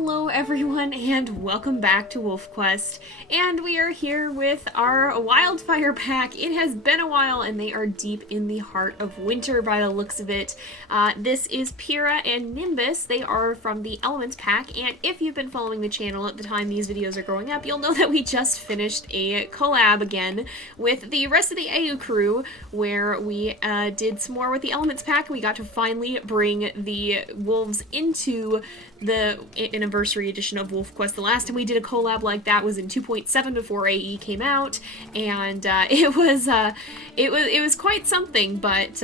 Hello everyone and welcome back to WolfQuest, and we are here with our Wildfire pack. It has been a while and they are deep in the heart of winter by the looks of it. This is Pyra and Nimbus. They are from the Elements pack, and if you've been following the channel at the time these videos are growing up, you'll know that we just finished a collab again with the rest of the AU crew where we did some more with the Elements pack. We got to finally bring the wolves into the anniversary edition of WolfQuest. The last time we did a collab like that was in 2.7 before AE came out, and it was quite something. But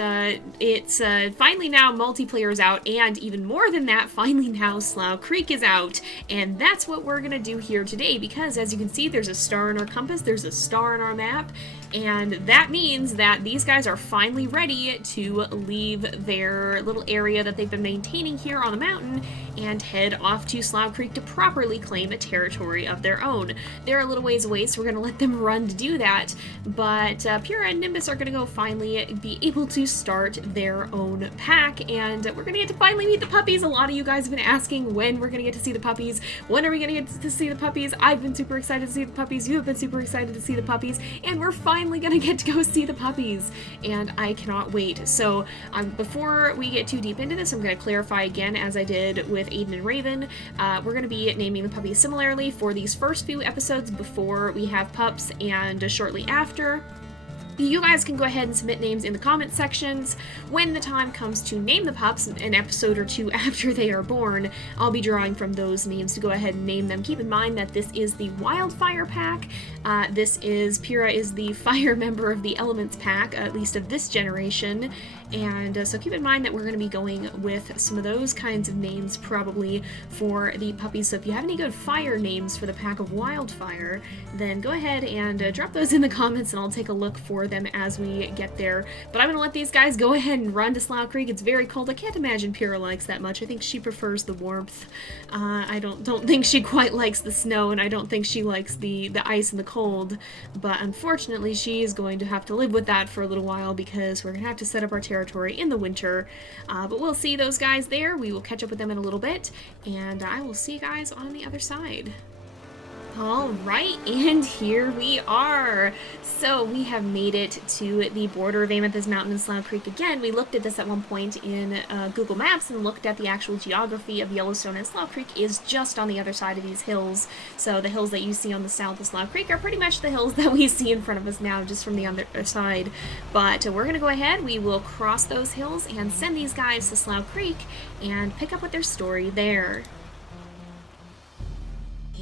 it's finally now multiplayer is out, and even more than that, finally now Slough Creek is out, and that's what we're gonna do here today. Because as you can see, there's a star in our compass, there's a star in our map, and that means that these guys are finally ready to leave their little area that they've been maintaining here on the mountain and head off to Slough Creek to properly claim a territory of their own. They're a little ways away, so we're going to let them run to do that, but Pyra and Nimbus are going to go finally be able to start their own pack, and we're going to get to finally meet the puppies. A lot of you guys have been asking when we're going to get to see the puppies. When are we going to get to see the puppies? I've been super excited to see the puppies. You have been super excited to see the puppies, and we're finally gonna get to go see the puppies, and I cannot wait. So before we get too deep into this, I'm going to clarify again, as I did with Aiden and Raven. We're going to be naming the puppies similarly for these first few episodes before we have pups and shortly after. You guys can go ahead and submit names in the comment sections. When the time comes to name the pups, an episode or two after they are born, I'll be drawing from those names to go ahead and name them. Keep in mind that this is the Wildfire pack. Pyra is the fire member of the Elements pack, at least of this generation. And so keep in mind that we're going to be going with some of those kinds of names probably for the puppies. So if you have any good fire names for the Pack of Wildfire, then go ahead and drop those in the comments and I'll take a look for them as we get there. But I'm going to let these guys go ahead and run to Slough Creek. It's very cold. I can't imagine Pyra likes that much. I think she prefers the warmth. I don't think she quite likes the snow, and I don't think she likes the ice and the cold. But unfortunately, she is going to have to live with that for a little while because we're going to have to set up our territory in the winter. But we'll see those guys there. We will catch up with them in a little bit, and I will see you guys on the other side. Alright, and here we are. So we have made it to the border of Amethyst Mountain and Slough Creek again. We looked at this at one point in Google Maps and looked at the actual geography of Yellowstone, and Slough Creek is just on the other side of these hills. So the hills that you see on the south of Slough Creek are pretty much the hills that we see in front of us now, just from the other side. But we're going to go ahead, we will cross those hills and send these guys to Slough Creek and pick up with their story there.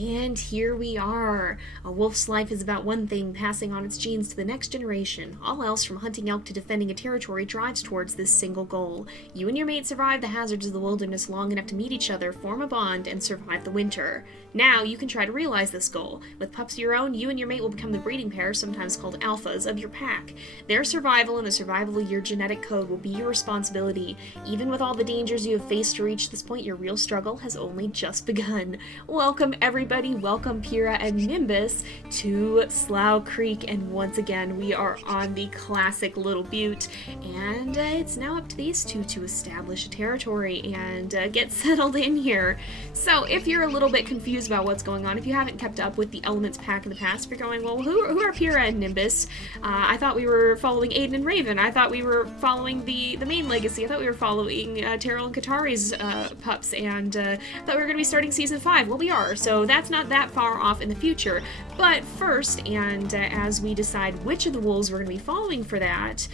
And here we are. A wolf's life is about one thing, passing on its genes to the next generation. All else, from hunting elk to defending a territory, drives towards this single goal. You and your mate survive the hazards of the wilderness long enough to meet each other, form a bond, and survive the winter. Now, you can try to realize this goal. With pups of your own, you and your mate will become the breeding pair, sometimes called alphas, of your pack. Their survival and the survival of your genetic code will be your responsibility. Even with all the dangers you have faced to reach this point, your real struggle has only just begun. Welcome, everybody. Welcome, Pyra and Nimbus, to Slough Creek. And once again, we are on the classic Little Butte. And it's now up to these two to establish a territory and get settled in here. So if you're a little bit confused about what's going on, if you haven't kept up with the Elements pack in the past, you're going, well, who are Pyra and Nimbus? I thought we were following Aiden and Raven. I thought we were following the main legacy. I thought we were following Terrell and Katari's pups, and I thought we were going to be starting season 5. Well, we are, so that's not that far off in the future. But first, and as we decide which of the wolves we're going to be following for that,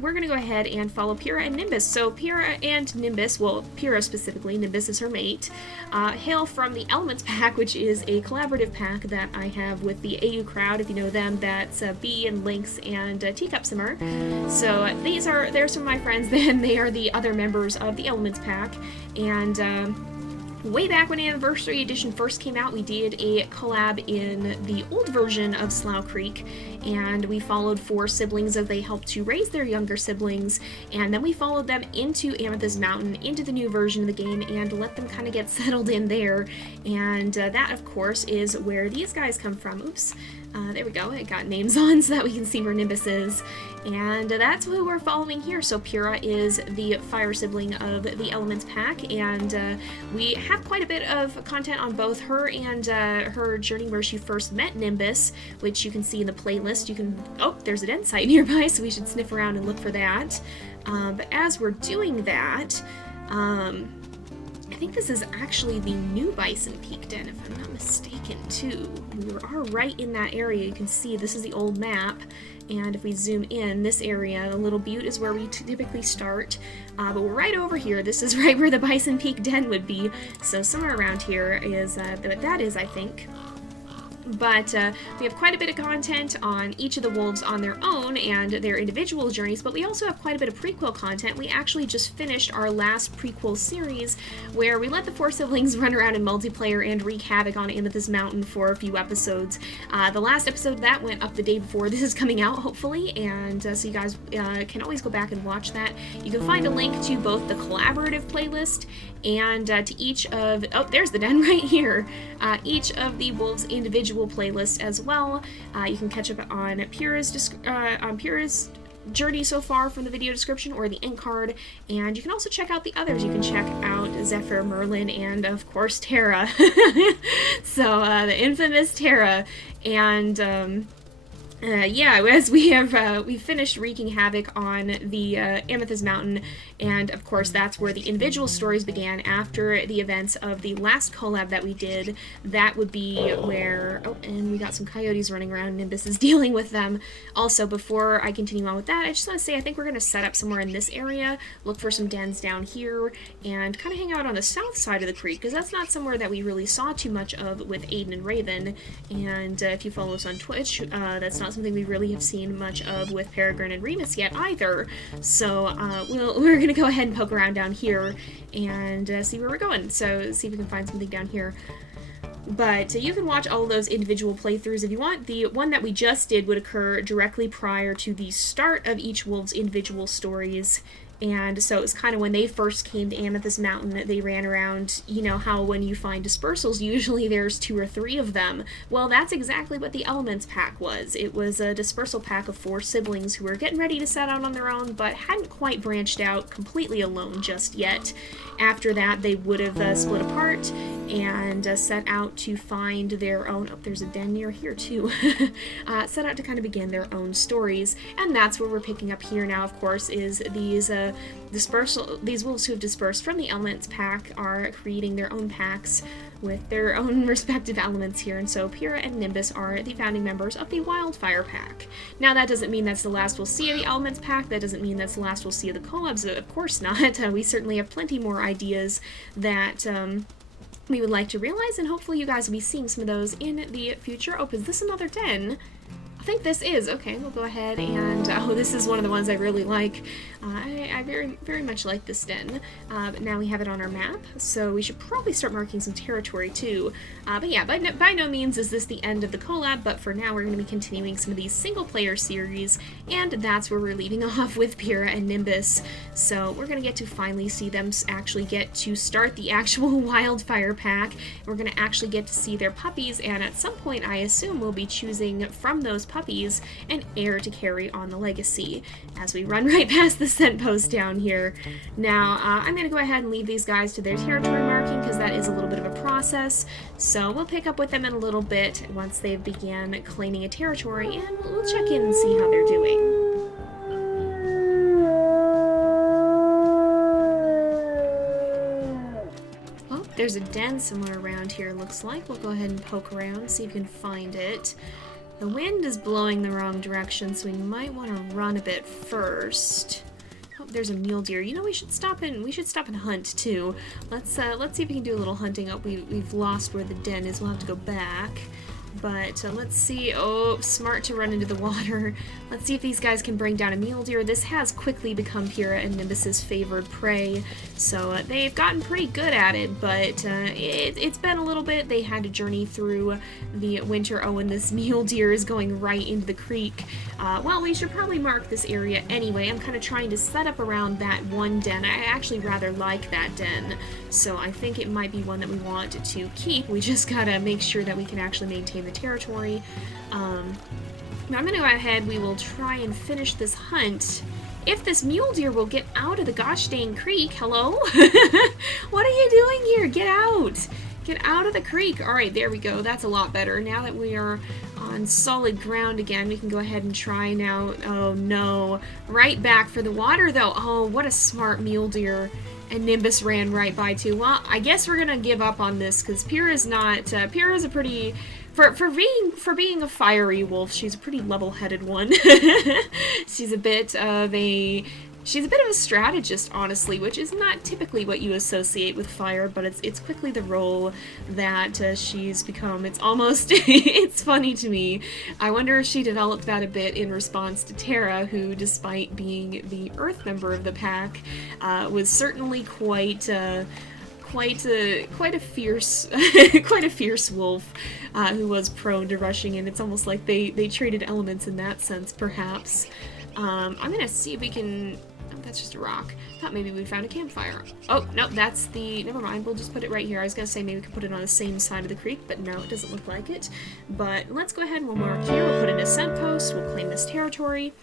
we're going to go ahead and follow Pyra and Nimbus. So Pyra and Nimbus, well, Pyra specifically, Nimbus is her mate, hail from the Elements pack, which is a collaborative pack that I have with the AU crowd. If you know them, that's Bee and Lynx and Teacup Simmer. So they're some of my friends. Then they are the other members of the Elements pack, and way back when Anniversary Edition first came out, we did a collab in the old version of Slough Creek, and we followed 4 siblings as they helped to raise their younger siblings, and then we followed them into Amethyst Mountain, into the new version of the game, and let them kind of get settled in there. And that, of course, is where these guys come from. Oops. There we go, it got names on so that we can see where Nimbus is. And that's who we're following here. So Pyra is the fire sibling of the Elements pack, and we have quite a bit of content on both her and her journey where she first met Nimbus, which you can see in the playlist. You can, oh, there's a den site nearby, so we should sniff around and look for that. But as we're doing that, I think this is actually the new Bison Peak den, if I'm not mistaken, too. We are right in that area. You can see this is the old map, and if we zoom in, this area, the Little Butte, is where we typically start, but we're right over here. This is right where the Bison Peak den would be, so somewhere around here is, that is, I think. But we have quite a bit of content on each of the wolves on their own and their individual journeys, but we also have quite a bit of prequel content. We actually just finished our last prequel series where we let the 4 siblings run around in multiplayer and wreak havoc on Amethyst Mountain for a few episodes. The last episode that went up the day before this is coming out, hopefully, and so you guys can always go back and watch that. You can find a link to both the collaborative playlist and to each of, oh, there's the den right here, each of the wolves' individual playlist as well. You can catch up on Pyra's journey so far from the video description or the end card, and you can also check out the others. You can check out Zephyr, Merlin, and of course Terra. So the infamous Terra, and yeah, as we have we finished wreaking havoc on the Amethyst Mountain, and of course that's where the individual stories began after the events of the last collab that we did. That would be where, oh, and we got some coyotes running around. Nimbus is dealing with them. Also, before I continue on with that, I just want to say I think we're going to set up somewhere in this area, look for some dens down here, and kind of hang out on the south side of the creek, because that's not somewhere that we really saw too much of with Aiden and Raven, and if you follow us on Twitch, that's not something we really have seen much of with Peregrine and Remus yet either. So we're going to go ahead and poke around down here and see where we're going. So see if we can find something down here. But you can watch all of those individual playthroughs if you want. The one that we just did would occur directly prior to the start of each wolf's individual stories. And so it was kind of when they first came to Amethyst Mountain, they ran around, you know how when you find dispersals, usually there's 2 or 3 of them. Well, that's exactly what the Elements pack was. It was a dispersal pack of 4 siblings who were getting ready to set out on their own, but hadn't quite branched out completely alone just yet. After that, they would have split apart and set out to find their own, oh, there's a den near here too, set out to kind of begin their own stories, and that's where we're picking up here now, of course, is these these wolves who have dispersed from the Elements pack are creating their own packs with their own respective elements here, and so Pyra and Nimbus are the founding members of the Wildfire pack. Now that doesn't mean that's the last we'll see of the Elements pack, that doesn't mean that's the last we'll see of the collabs, of course not. We certainly have plenty more ideas that we would like to realize, and hopefully you guys will be seeing some of those in the future. Oh, is this another den? I think this is. Okay, we'll go ahead and, oh, this is one of the ones I really like. I very much like this den, but now we have it on our map, so we should probably start marking some territory too. But yeah, by no means is this the end of the collab, but for now we're going to be continuing some of these single-player series, and that's where we're leaving off with Pyra and Nimbus. So we're going to get to finally see them actually get to start the actual Wildfire pack. We're going to actually get to see their puppies, and at some point I assume we'll be choosing from those puppies an heir to carry on the legacy, as we run right past the scent post down here. Now, I'm going to go ahead and leave these guys to their territory marking, because that is a little bit of a process, so we'll pick up with them in a little bit once they've began claiming a territory, and we'll check in and see how they're doing. Oh, there's a den somewhere around here, looks like. We'll go ahead and poke around, see if we can find it. The wind is blowing the wrong direction, so we might want to run a bit first. Oh, there's a mule deer. You know, we should stop and hunt too. Let's see if we can do a little hunting. Oh, we've lost where the den is. We'll have to go back. But let's see. Oh, smart to run into the water. Let's see if these guys can bring down a mule deer. This has quickly become Pyra and Nimbus's favored prey, so they've gotten pretty good at it, but it's been a little bit. They had to journey through the winter. Oh, and this mule deer is going right into the creek. Well, we should probably mark this area anyway. I'm kind of trying to set up around that one den. I actually rather like that den, so I think it might be one that we want to keep. We just gotta make sure that we can actually maintain the territory. Now I'm going to go ahead, we will try and finish this hunt. If this mule deer will get out of the gosh dang creek, hello? What are you doing here? Get out! Get out of the creek! Alright, there we go, that's a lot better. Now that we are on solid ground again, we can go ahead and try now. Oh no, right back for the water though. Oh, what a smart mule deer. And Nimbus ran right by too. Well, I guess we're gonna give up on this because Pyra's not, Pyra's a pretty... For being a fiery wolf, she's a pretty level-headed one. She's a bit of a strategist, honestly, which is not typically what you associate with fire, but it's quickly the role that she's become. It's almost, it's funny to me. I wonder if she developed that a bit in response to Tara, who, despite being the Earth member of the pack, was certainly quite a fierce wolf who was prone to rushing in. It's almost like they traded elements in that sense, perhaps. I'm gonna see if we can... Oh, that's just a rock. Thought maybe we found a campfire. Oh, no, that's the... Never mind, we'll just put it right here. I was gonna say maybe we could put it on the same side of the creek, but no, it doesn't look like it. But let's go ahead and we'll mark here. We'll put in a scent post. We'll claim this territory.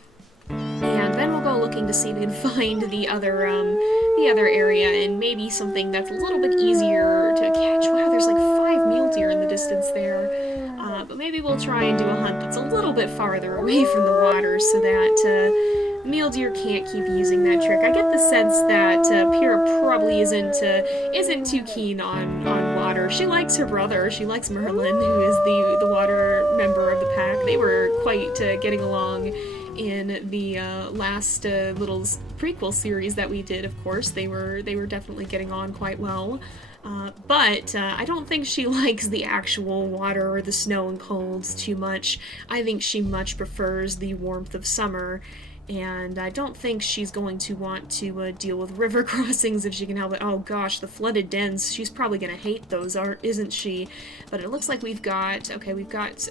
And then we'll go looking to see if we can find the other area and maybe something that's a little bit easier to catch. Wow, there's like 5 mule deer in the distance there. But maybe we'll try and do a hunt that's a little bit farther away from the water so that mule deer can't keep using that trick. I get the sense that Pyra probably isn't too keen on water. She likes her brother. She likes Merlin, who is the water member of the pack. They were quite getting along in the last little prequel series that we did. Of course, they were definitely getting on quite well. But I don't think she likes the actual water or the snow and colds too much. I think she much prefers the warmth of summer, and I don't think she's going to want to deal with river crossings if she can help it. Oh gosh, the flooded dens, she's probably going to hate those, isn't she? But it looks like we've got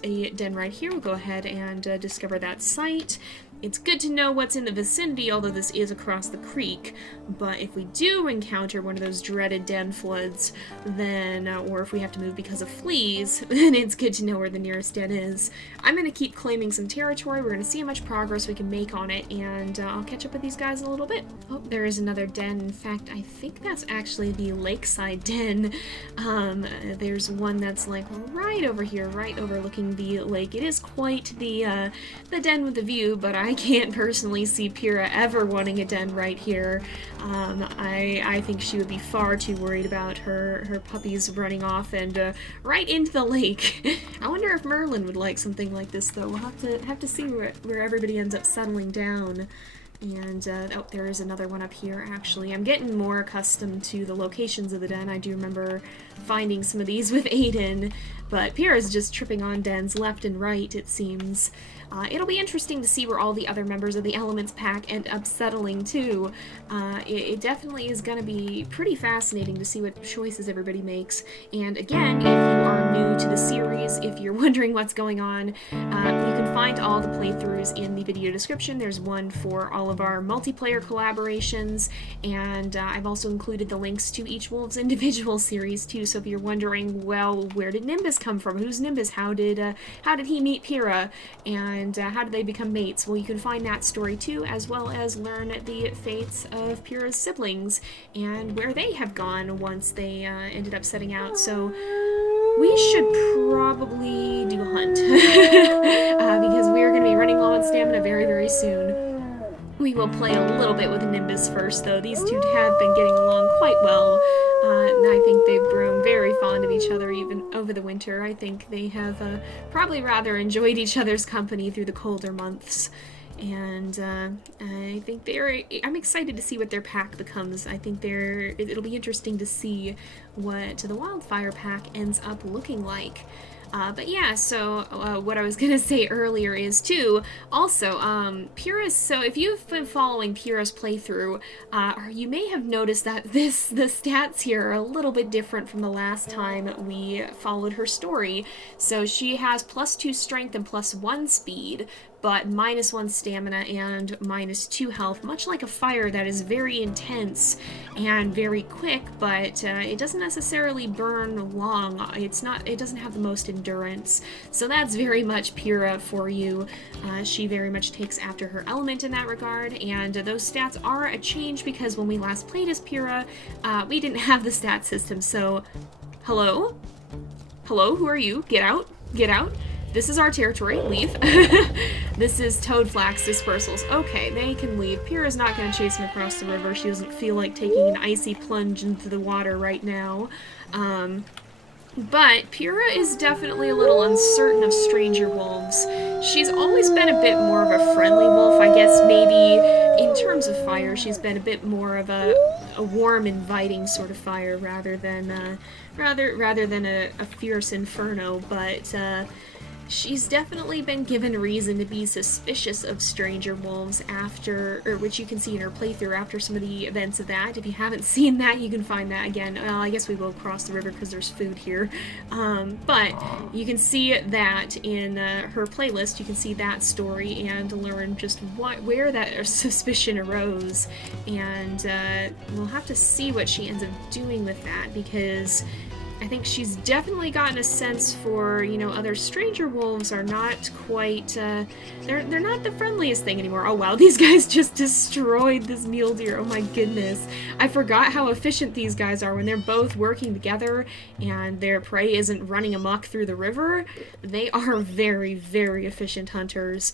a den right here. We'll go ahead and discover that site. It's good to know what's in the vicinity, although this is across the creek, but if we do encounter one of those dreaded den floods, then, or if we have to move because of fleas, then it's good to know where the nearest den is. I'm going to keep claiming some territory. We're going to see how much progress we can make on it, and I'll catch up with these guys in a little bit. Oh, there is another den. In fact, I think that's actually the lakeside den. There's one that's like right over here, right overlooking the lake. It is quite the den with the view, but I can't personally see Pyra ever wanting a den right here. I think she would be far too worried about her puppies running off and right into the lake. I wonder if Merlin would like something like this, though. We'll have to see where everybody ends up settling down. And, oh, there is another one up here, actually. I'm getting more accustomed to the locations of the den. I do remember finding some of these with Aiden, but Pyra's just tripping on dens left and right, it seems. It'll be interesting to see where all the other members of the Elements pack end up settling, too. It definitely is going to be pretty fascinating to see what choices everybody makes. And again, if you are new to the series, if you're wondering what's going on, you can find all the playthroughs in the video description. There's one for all of our multiplayer collaborations, and I've also included the links to each Wolves individual series, too. So if you're wondering, well, where did Nimbus come from? Who's Nimbus? How did he meet Pyra? And how did they become mates? Well, you can find that story too, as well as learn the fates of Pyra's siblings and where they have gone once they ended up setting out. So we should probably do a hunt because we are going to be running low on stamina very, very soon. We will play a little bit with Nimbus first, though. These two have been getting along quite well. And I think they've grown very fond of each other even over the winter. I think they have probably rather enjoyed each other's company through the colder months. And I think I'm excited to see what their pack becomes. I think it'll be interesting to see what the Wildfire pack ends up looking like. But yeah, so what I was going to say earlier is, too, also, so if you've been following Pyra's playthrough, you may have noticed that the stats here are a little bit different from the last time we followed her story. So she has +2 strength and +1 speed, but -1 stamina and -2 health, much like a fire that is very intense and very quick, but it doesn't necessarily burn long. It doesn't have the most endurance, so that's very much Pyra for you. She very much takes after her element in that regard, and those stats are a change because when we last played as Pyra, we didn't have the stat system. So, hello? Hello, who are you? Get out. Get out. This is our territory. Leave. This is Toadflax dispersals. Okay, they can leave. Pyra's not going to chase them across the river. She doesn't feel like taking an icy plunge into the water right now. But Pyra is definitely a little uncertain of stranger wolves. She's always been a bit more of a friendly wolf. I guess maybe in terms of fire, she's been a bit more of a warm, inviting sort of fire rather than a fierce inferno. But she's definitely been given reason to be suspicious of stranger wolves which you can see in her playthrough after some of the events of that. If you haven't seen that, you can find that again. I guess we will cross the river because there's food here. But you can see that in her playlist. You can see that story and learn just where that suspicion arose. And we'll have to see what she ends up doing with that, because I think she's definitely gotten a sense for, other stranger wolves are not quite, they're not the friendliest thing anymore. Oh wow, these guys just destroyed this mule deer. Oh my goodness. I forgot how efficient these guys are when they're both working together and their prey isn't running amok through the river. They are very, very efficient hunters.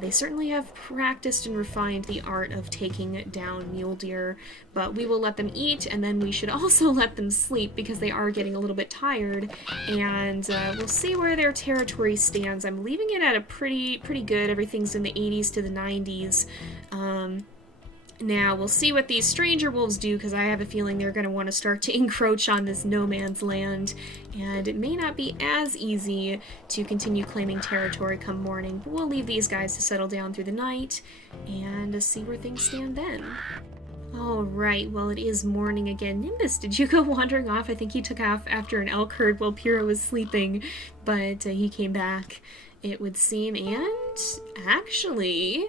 They certainly have practiced and refined the art of taking down mule deer, but we will let them eat, and then we should also let them sleep because they are getting a little bit tired, and we'll see where their territory stands. I'm leaving it at a pretty good. Everything's in the 80s to the 90s. Now, we'll see what these stranger wolves do, because I have a feeling they're going to want to start to encroach on this no man's land, and it may not be as easy to continue claiming territory come morning, but we'll leave these guys to settle down through the night, and see where things stand then. Alright, well, it is morning again. Nimbus, did you go wandering off? I think he took off after an elk herd while Pyra was sleeping, but he came back, it would seem, and actually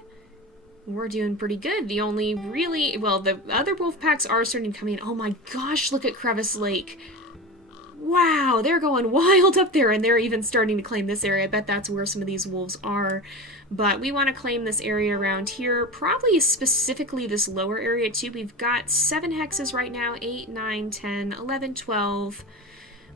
we're doing pretty good. The only the other wolf packs are starting to come in. Oh my gosh, look at Crevice Lake. Wow, they're going wild up there, and they're even starting to claim this area. I bet that's where some of these wolves are. But we want to claim this area around here, probably specifically this lower area too. We've got 7 hexes right now, 8, 9, 10, 11, 12.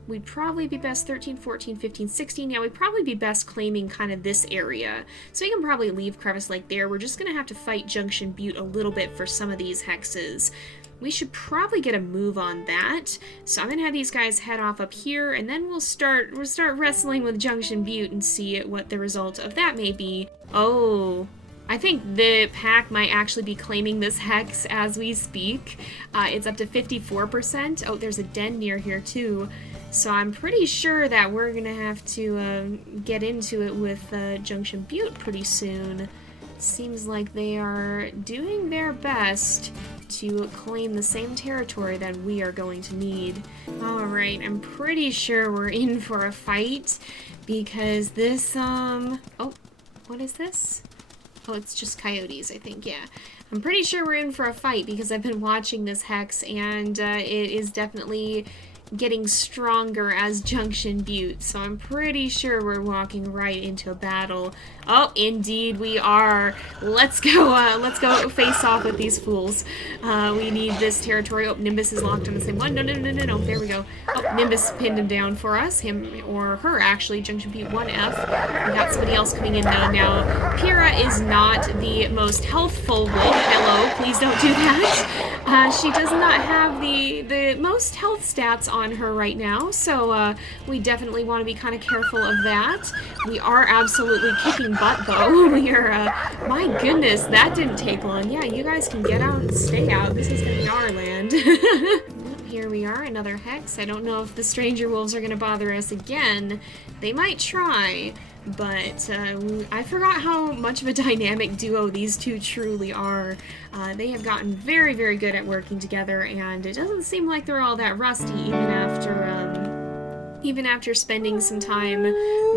We'd probably be best 13, 14, 15, 16. Yeah, we'd probably be best claiming kind of this area. So we can probably leave Crevice Lake there. We're just going to have to fight Junction Butte a little bit for some of these hexes. We should probably get a move on that. So I'm going to have these guys head off up here, and then we'll start wrestling with Junction Butte and see what the result of that may be. Oh, I think the pack might actually be claiming this hex as we speak. It's up to 54%. Oh, there's a den near here too. So I'm pretty sure that we're going to have to get into it with Junction Butte pretty soon. Seems like they are doing their best to claim the same territory that we are going to need. Alright, I'm pretty sure we're in for a fight, because this, oh, what is this? Oh, it's just coyotes, I think, yeah. I'm pretty sure we're in for a fight, because I've been watching this hex, and it is definitely getting stronger as Junction Butte, so I'm pretty sure we're walking right into a battle. Oh, indeed we are. Let's go face off with these fools. We need this territory. Oh, Nimbus is locked on the same one. No, there we go. Oh, Nimbus pinned him down for us. Him, or her, actually. Junction Butte 1F. We got somebody else coming in, though. Now, Pyra is not the most healthful wolf. Hello, please don't do that. She does not have the most health stats on her right now, so we definitely want to be kind of careful of that. We are absolutely kicking butt, though. We are, my goodness, that didn't take long. Yeah, you guys can get out and stay out. This is going to be our land. Here we are, another hex. I don't know if the stranger wolves are going to bother us again. They might try, but I forgot how much of a dynamic duo these two truly are. They have gotten very, very good at working together, and it doesn't seem like they're all that rusty, even after Even after spending some time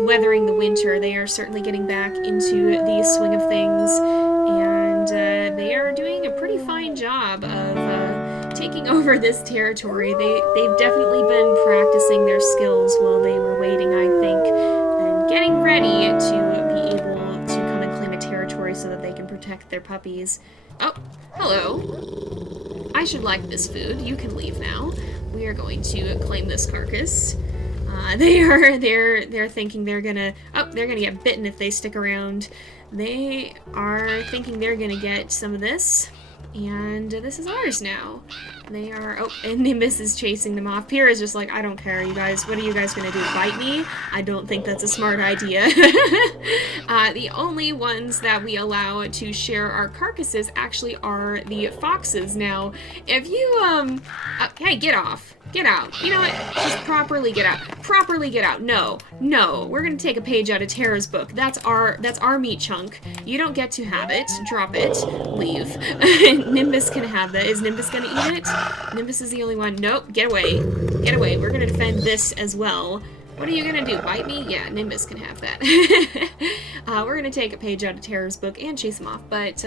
weathering the winter, they are certainly getting back into the swing of things, and they are doing a pretty fine job of taking over this territory. They've definitely been practicing their skills while they were waiting, I think, and getting ready to be able to come and claim a territory so that they can protect their puppies. Oh, hello. I should like this food. You can leave now. We are going to claim this carcass. They're thinking they're gonna get bitten if they stick around. They are thinking they're gonna get some of this, and this is ours now. They are, oh, and Nimbus is chasing them off. Pyra is just like, I don't care, you guys. What are you guys gonna do? Bite me? I don't think that's a smart idea. The only ones that we allow to share our carcasses actually are the foxes. Now, if you, hey, get off. Get out. You know what? Just properly get out. Properly get out. No. No. We're gonna take a page out of Tara's book. That's our meat chunk. You don't get to have it. Drop it. Leave. Nimbus can have that. Is Nimbus gonna eat it? Nimbus is the only one. Nope. Get away. Get away. We're gonna defend this as well. What are you gonna do? Bite me? Yeah, Nimbus can have that. We're gonna take a page out of Tara's book and chase him off. But,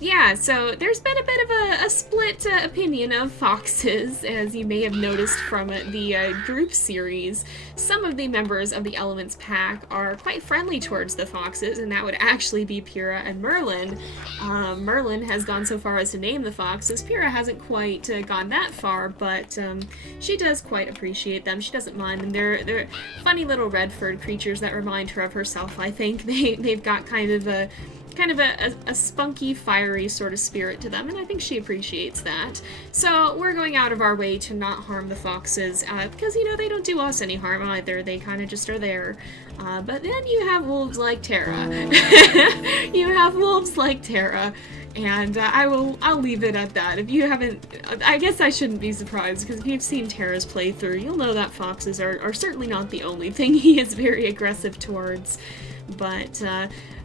yeah, so there's been a bit of a split opinion of foxes, as you may have noticed from the group series. Some of the members of the Elements pack are quite friendly towards the foxes, and that would actually be Pyra and Merlin. Merlin has gone so far as to name the foxes. Pyra hasn't quite gone that far, but she does quite appreciate them. She doesn't mind them. They're funny little red furred creatures that remind her of herself. I think they've got kind of a spunky, fiery sort of spirit to them, and I think she appreciates that. So we're going out of our way to not harm the foxes, because, you know, they don't do us any harm either. They kind of just are there. But then you have wolves like Tara. You have wolves like Tara. And I'll leave it at that. If you haven't, I guess I shouldn't be surprised, because if you've seen Tara's playthrough, you'll know that foxes are certainly not the only thing he is very aggressive towards. But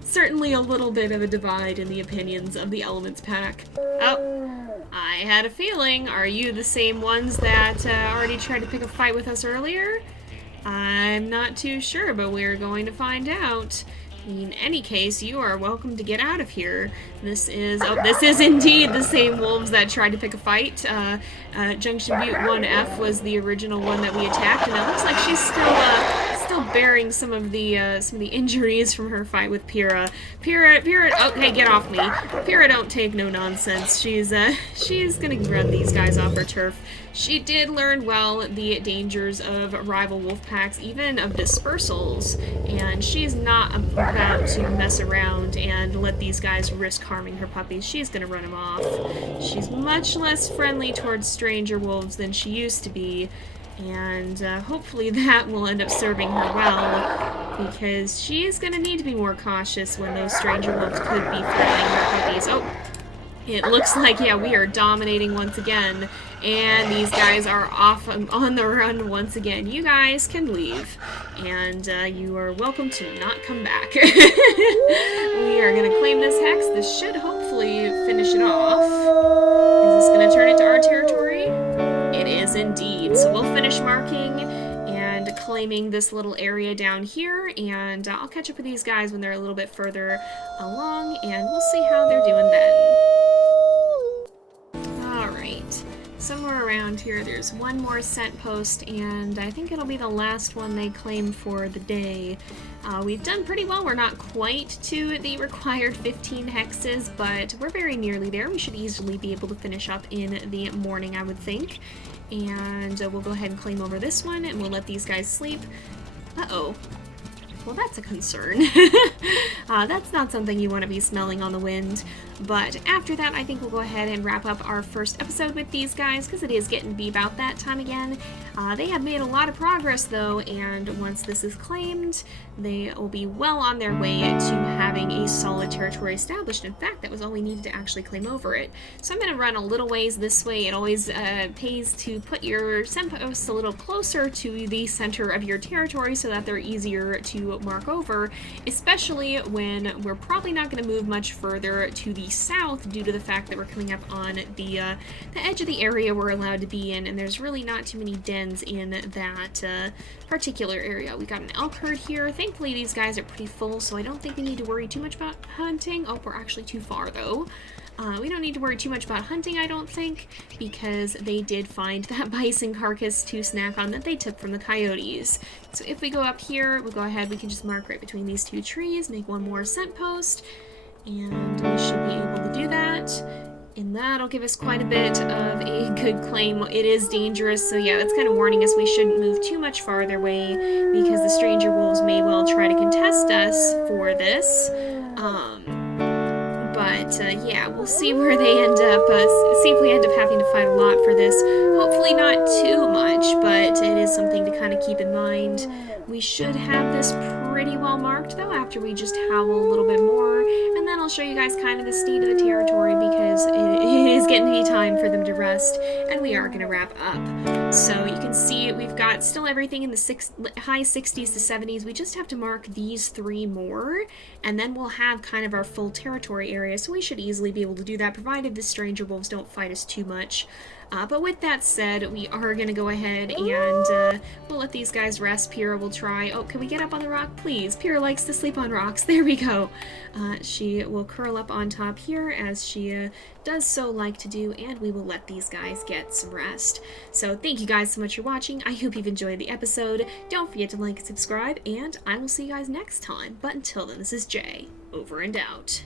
certainly a little bit of a divide in the opinions of the Elements pack. Oh, I had a feeling. Are you the same ones that already tried to pick a fight with us earlier? I'm not too sure, but we're going to find out. In any case, you are welcome to get out of here. This is indeed the same wolves that tried to pick a fight. Junction Butte 1F was the original one that we attacked, and it looks like she's still bearing some of the injuries from her fight with Pyra. Pyra, oh, hey, get off me. Pyra don't take no nonsense. She's gonna run these guys off her turf. She did learn well the dangers of rival wolf packs, even of dispersals, and she's not about to mess around and let these guys risk harming her puppies. She's gonna run them off. She's much less friendly towards stranger wolves than she used to be, and hopefully that will end up serving her well, because she's gonna need to be more cautious when those stranger wolves could be threatening her puppies. Oh, it looks like, yeah, we are dominating once again, and these guys are off on the run once again. You guys can leave, and you are welcome to not come back. We are going to claim this hex. This should hopefully finish it off. Is this going to turn into our territory? It is indeed. So we'll finish marking and claiming this little area down here, and I'll catch up with these guys when they're a little bit further along, and we'll see how they're doing then. Somewhere around here there's one more scent post, and I think it'll be the last one they claim for the day. We've done pretty well. We're not quite to the required 15 hexes, but we're very nearly there. We should easily be able to finish up in the morning, I would think. And we'll go ahead and claim over this one, and we'll let these guys sleep. Uh-oh. Well, that's a concern. That's not something you want to be smelling on the wind. But after that, I think we'll go ahead and wrap up our first episode with these guys, because it is getting to be about that time again. They have made a lot of progress, though, and once this is claimed, they will be well on their way to having a solid territory established. In fact, that was all we needed to actually claim over it. So I'm going to run a little ways this way. It always pays to put your scent posts a little closer to the center of your territory so that they're easier to mark over, especially when we're probably not going to move much further to the the south due to the fact that we're coming up on the edge of the area we're allowed to be in, and there's really not too many dens in that particular area. We got an elk herd here. Thankfully, these guys are pretty full, so I don't think we need to worry too much about hunting. Oh, we're actually too far, though. We don't need to worry too much about hunting, I don't think, because they did find that bison carcass to snack on that they took from the coyotes. So if we go up here, we'll go ahead, we can just mark right between these two trees, make one more scent post, and we should be able to do that. And that'll give us quite a bit of a good claim. It is dangerous, so yeah, that's kind of warning us we shouldn't move too much farther away, because the stranger wolves may well try to contest us for this. But yeah, we'll see where they end up, see if we end up having to fight a lot for this. Hopefully not too much, but it is something to kind of keep in mind. We should have this pretty well marked, though, after we just howl a little bit more, and then I'll show you guys kind of the state of the territory, because it is getting to be time for them to rest, and we are going to wrap up. So you can see we've got still everything in the high 60s to 70s. We just have to mark these 3 more, and then we'll have kind of our full territory area, so we should easily be able to do that, provided the stranger wolves don't fight us too much. But with that said, we are going to go ahead and we'll let these guys rest. Pyra will try. Oh, can we get up on the rock, please? Pyra likes to sleep on rocks. There we go. She will curl up on top here, as she does so like to do, and we will let these guys get some rest. So thank you guys so much for watching. I hope you've enjoyed the episode. Don't forget to like and subscribe, and I will see you guys next time. But until then, this is Jay, over and out.